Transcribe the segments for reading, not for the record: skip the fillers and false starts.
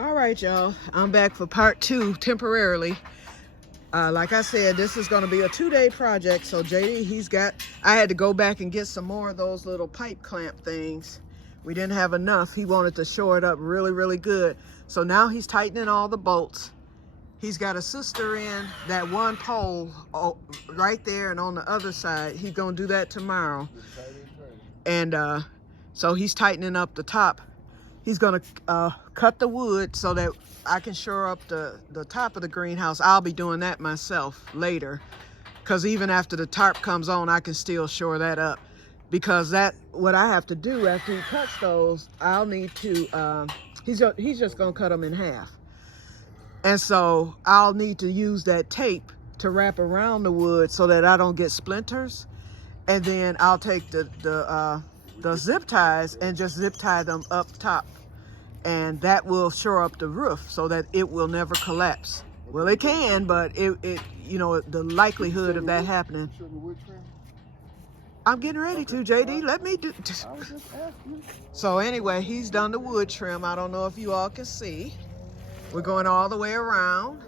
All right, y'all. I'm back for part 2 temporarily. Like I said, this is going to be a 2-day project. So JD, I had to go back and get some more of those little pipe clamp things. We didn't have enough. He wanted to shore it up really, really good. So now he's tightening all the bolts. He's got a sister in that one pole right there, and on the other side. He's going to do that tomorrow. And so he's tightening up the top. He's gonna cut the wood so that I can shore up the top of the greenhouse. I'll be doing that myself later, because even after the tarp comes on, I can still shore that up. Because what I have to do after he cuts those, I'll need to, he's just gonna cut them in half. And so I'll need to use that tape to wrap around the wood so that I don't get splinters. And then I'll take the zip ties and just zip tie them up top. And that will shore up the roof so that it will never collapse. Well, it can, but it the likelihood of that happening. I'm getting ready to, JD. Let me do. So anyway, he's done the wood trim. I don't know if you all can see. We're going all the way around.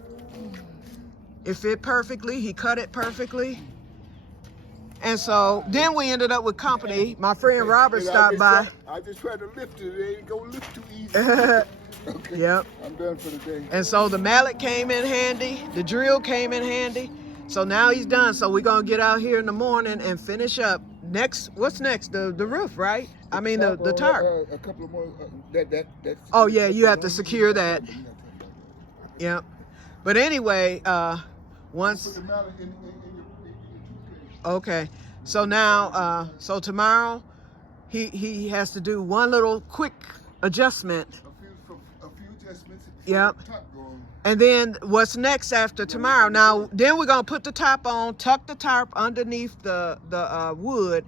It fit perfectly. He cut it perfectly. And so then we ended up with company. My friend Robert stopped by. I just tried to lift it. It ain't gonna lift too easy. Okay. Yep. I'm done for the day. And so the mallet came in handy. The drill came in handy. So now he's done. So we're gonna get out here in the morning and finish up. What's next? The roof, right? I mean the tarp. A couple of more. Oh yeah, you have to secure that. Yep. But anyway, once. Okay, so now, so tomorrow, he has to do one little quick adjustment. A few adjustments. Yep. And then what's next after tomorrow? Now, then we're gonna put the top on, tuck the tarp underneath the wood,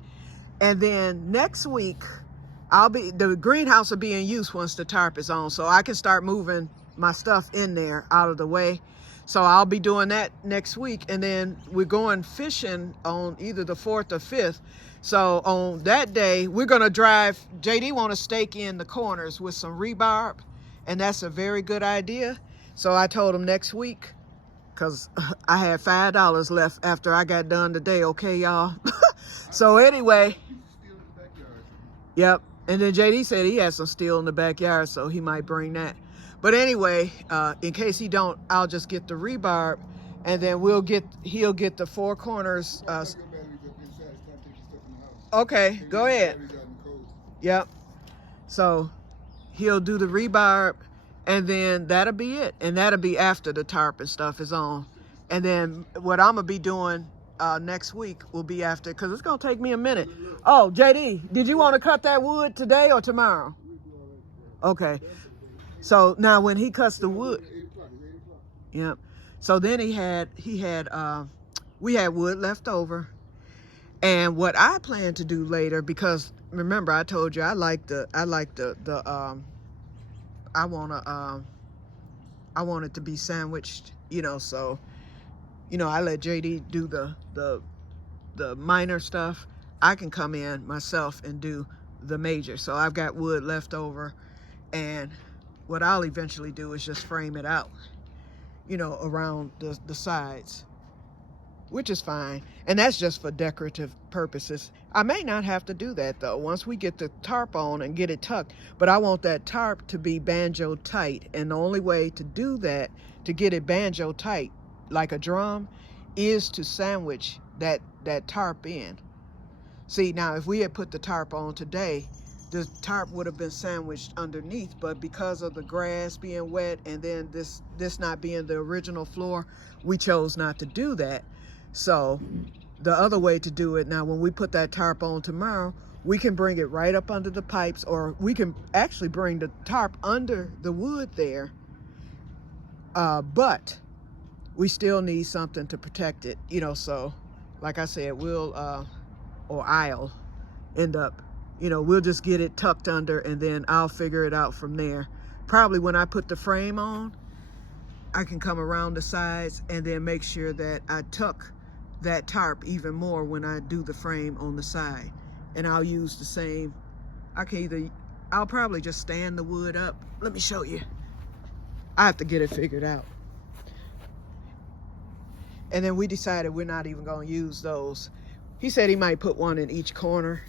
and then next week, the greenhouse will be in use once the tarp is on, so I can start moving my stuff in there out of the way. So I'll be doing that next week, and then we're going fishing on either the 4th or 5th. So on that day, we're gonna drive. JD want to stake in the corners with some rebarb, and that's a very good idea. So I told him next week, because I had $5 left after I got done today, okay, y'all? So anyway, yep. And then JD said he has some steel in the backyard, so he might bring that. But anyway, in case he don't, I'll just get the rebarb, and then he'll get the 4 corners. Okay, go ahead. Yep. So he'll do the rebarb, and then that'll be it. And that'll be after the tarp and stuff is on. And then what I'm gonna be doing next week will be after, because it's gonna take me a minute. Oh, JD, did you want to cut that wood today or tomorrow? Okay. So now when he cuts the wood, yep. So then we had wood left over, and what I plan to do later, because remember I told you I want it to be sandwiched, so I let JD do the minor stuff. I can come in myself and do the major. So I've got wood left over, and what I'll eventually do is just frame it out, around the sides, which is fine. And that's just for decorative purposes. I may not have to do that though, once we get the tarp on and get it tucked, but I want that tarp to be banjo tight. And the only way to do that, to get it banjo tight, like a drum, is to sandwich that tarp in. See, now if we had put the tarp on today, the tarp would have been sandwiched underneath, but because of the grass being wet and then this not being the original floor, we chose not to do that. So the other way to do it, now when we put that tarp on tomorrow, we can bring it right up under the pipes, or we can actually bring the tarp under the wood there, but we still need something to protect it, so like I said, I'll end up, we'll just get it tucked under, and then I'll figure it out from there. Probably when I put the frame on, I can come around the sides and then make sure that I tuck that tarp even more when I do the frame on the side. And I'll use the same, I'll probably just stand the wood up. Let me show you. I have to get it figured out. And then we decided we're not even going to use those. He said he might put one in each corner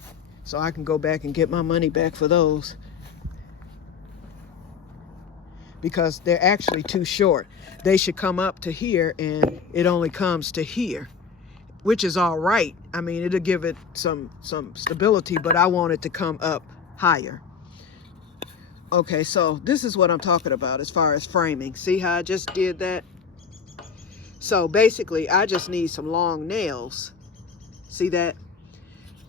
so I can go back and get my money back for those, because they're actually too short. They should come up to here, and it only comes to here, which is all right. I mean, it'll give it some stability, but I want it to come up higher. Okay, so this is what I'm talking about as far as framing. See how I just did that? So basically, I just need some long nails. See that?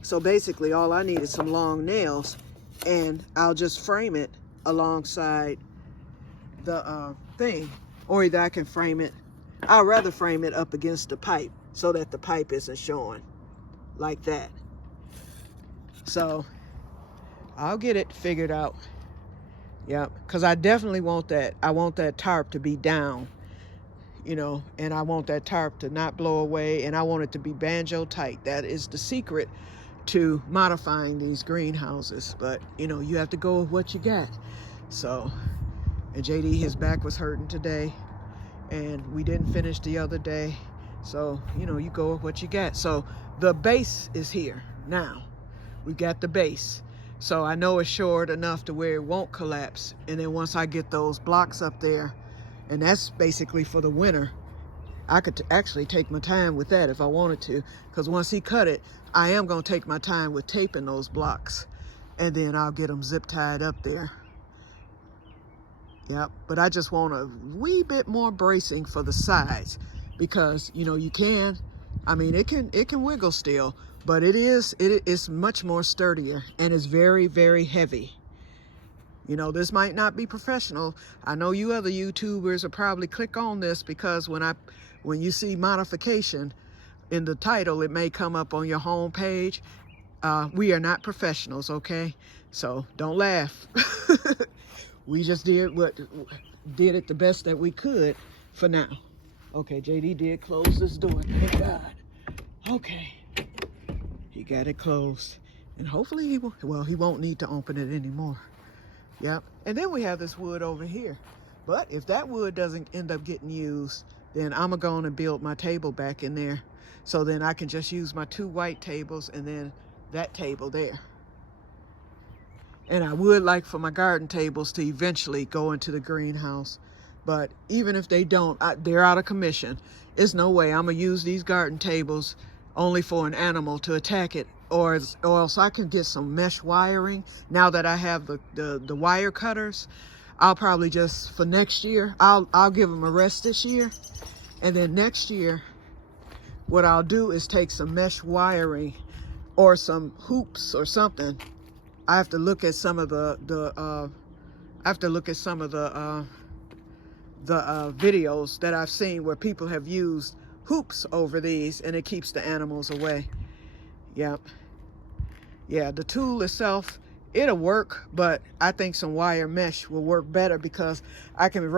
So basically, all I need is some long nails, and I'll just frame it alongside the thing. Or either I can frame it, I'd rather frame it up against the pipe so that the pipe isn't showing like that. So I'll get it figured out. Yep, because I definitely want that. I want that tarp to be down, you know, and I want that tarp to not blow away, and I want it to be banjo tight. That is the secret to modifying these greenhouses. But, you know, you have to go with what you got. So, and JD, his back was hurting today, and we didn't finish the other day. So, you know, you go with what you got. So the base is here now. We got the base. So I know it's short enough to where it won't collapse. And then once I get those blocks up there, and that's basically for the winter, I could actually take my time with that if I wanted to. Because once he cut it, I am going to take my time with taping those blocks. And then I'll get them zip tied up there. Yep, but I just want a wee bit more bracing for the sides. Because, you know, you can, I mean, it can wiggle still. But it is much more sturdier, and it's very, very heavy. You know, this might not be professional. I know you other YouTubers will probably click on this, because when you see modification in the title, it may come up on your home page. We are not professionals, okay? So don't laugh. We just did it the best that we could for now. Okay, JD did close this door, thank God. Okay. He got it closed, and hopefully he won't need to open it anymore. Yep. And then we have this wood over here. But if that wood doesn't end up getting used, then I'm going to build my table back in there. So then I can just use my 2 white tables and then that table there. And I would like for my garden tables to eventually go into the greenhouse. But even if they don't, they're out of commission. There's no way I'm going to use these garden tables only for an animal to attack it, or else I can get some mesh wiring. Now that I have the wire cutters, I'll probably just, for next year, I'll give them a rest this year, and then next year what I'll do is take some mesh wiring or some hoops or something. I have to look at some of the videos that I've seen where people have used hoops over these, and it keeps the animals away. Yep. Yeah, the tool itself, it'll work, but I think some wire mesh will work better, because I can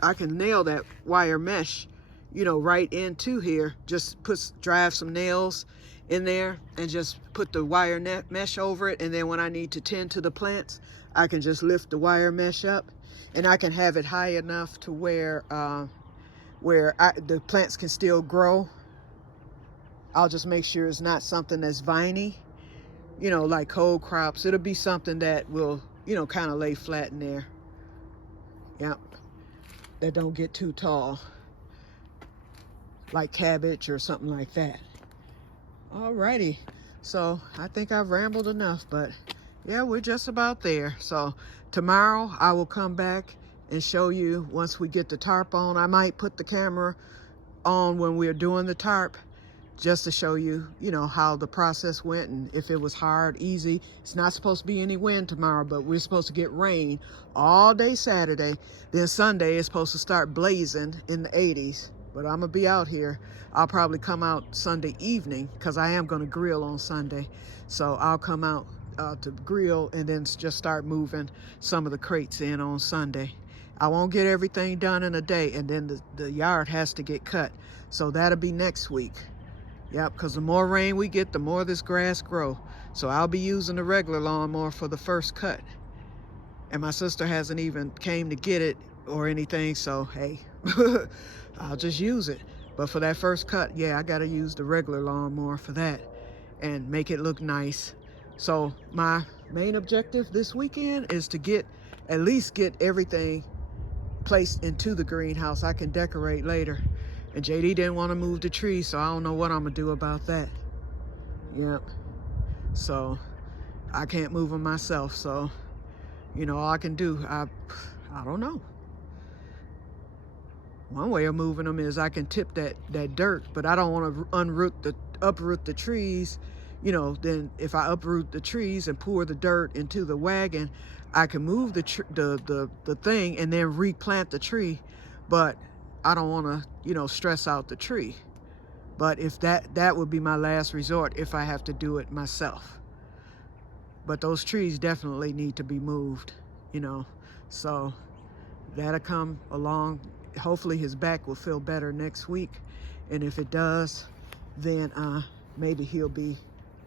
I can nail that wire mesh, you know, right into here. Just drive some nails in there and just put the wire mesh over it, and then when I need to tend to the plants, I can just lift the wire mesh up, and I can have it high enough to where the plants can still grow. I'll just make sure it's not something that's viney, you know, like cold crops. It'll be something that will, you know, kind of lay flat in there. Yep. That don't get too tall, like cabbage or something like that. Alrighty. So I think I've rambled enough, but yeah, we're just about there. So tomorrow I will come back and show you once we get the tarp on. I might put the camera on when we're doing the tarp, just to show you, you know, how the process went, and if it was hard, easy. It's not supposed to be any wind tomorrow, but we're supposed to get rain all day Saturday. Then Sunday is supposed to start blazing in the 80s, but I'm gonna be out here. I'll probably come out Sunday evening, because I am gonna grill on Sunday. So I'll come out to grill, and then just start moving some of the crates in on Sunday. I won't get everything done in a day, and then the yard has to get cut. So that'll be next week. Yep, because the more rain we get, the more this grass grow. So I'll be using the regular lawnmower for the first cut. And my sister hasn't even came to get it. or anything, so hey, I'll just use it. But for that first cut, yeah, I gotta use the regular lawnmower for that and make it look nice. So my main objective this weekend is to at least get everything placed into the greenhouse. I can decorate later. And JD didn't want to move the tree, so I don't know what I'm gonna do about that. Yep. So I can't move them myself, so you know, all I can do, I don't know. One way of moving them is I can tip that dirt, but I don't want to uproot the trees. You know, then if I uproot the trees and pour the dirt into the wagon, I can move the thing and then replant the tree. But I don't want to, you know, stress out the tree. But if that would be my last resort if I have to do it myself. But those trees definitely need to be moved, you know. So that'll come along. Hopefully his back will feel better next week. And if it does, then maybe he'll be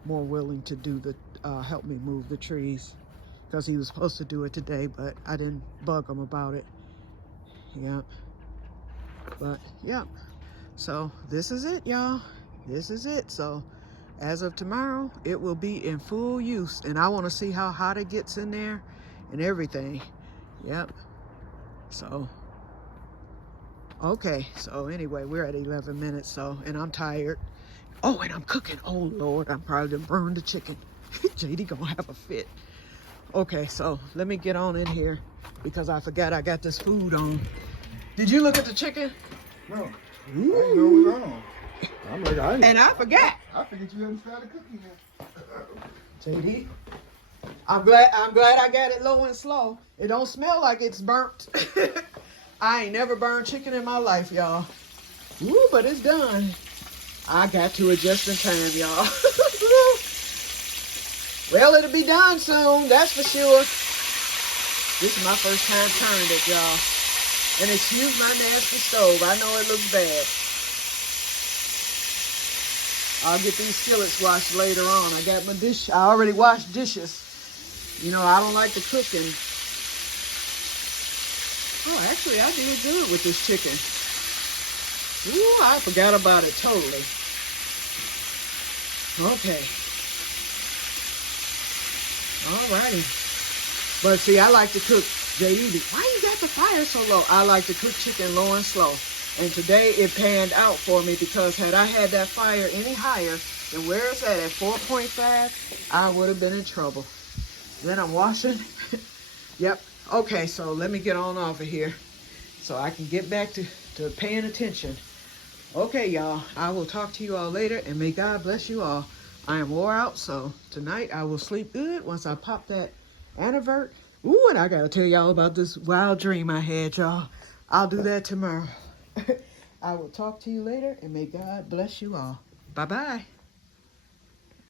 more willing to do help me move the trees. Because he was supposed to do it today, but I didn't bug him about it. Yep. But, yep. So this is it, y'all. This is it. So as of tomorrow, it will be in full use. And I want to see how hot it gets in there and everything. Yep. So, okay. So anyway, we're at 11 minutes. So, and I'm tired. Oh, and I'm cooking. Oh, Lord. I'm probably done burned the chicken. JD gonna have a fit. Okay, so let me get on in here because I forgot I got this food on. Did you look at the chicken? No. I didn't know we were on. I'm like, and I forgot. I figured you hadn't started cooking yet. JD, I'm glad I got it low and slow. It don't smell like it's burnt. I ain't never burned chicken in my life, y'all. Ooh, but it's done. I got to it just in time, y'all. Well, it'll be done soon, that's for sure. This is my first time turning it, y'all. And excuse my nasty stove. I know it looks bad. I'll get these skillets washed later on. I got my dish. I already washed dishes. You know, I don't like to cook and... Oh, actually, I did good with this chicken. Ooh, I forgot about it totally. Okay. Alrighty. But see, I like to cook. JD, why you got the fire so low? I like to cook chicken low and slow. And today it panned out for me because had I had that fire any higher than where it's at 4.5, I would have been in trouble. Then I'm washing. Yep. Okay, so let me get on off of here so I can get back to paying attention. Okay, y'all. I will talk to you all later, and may God bless you all. I am wore out, so tonight I will sleep good once I pop that antivert. Ooh, and I got to tell y'all about this wild dream I had, y'all. I'll do that tomorrow. I will talk to you later, and may God bless you all. Bye-bye.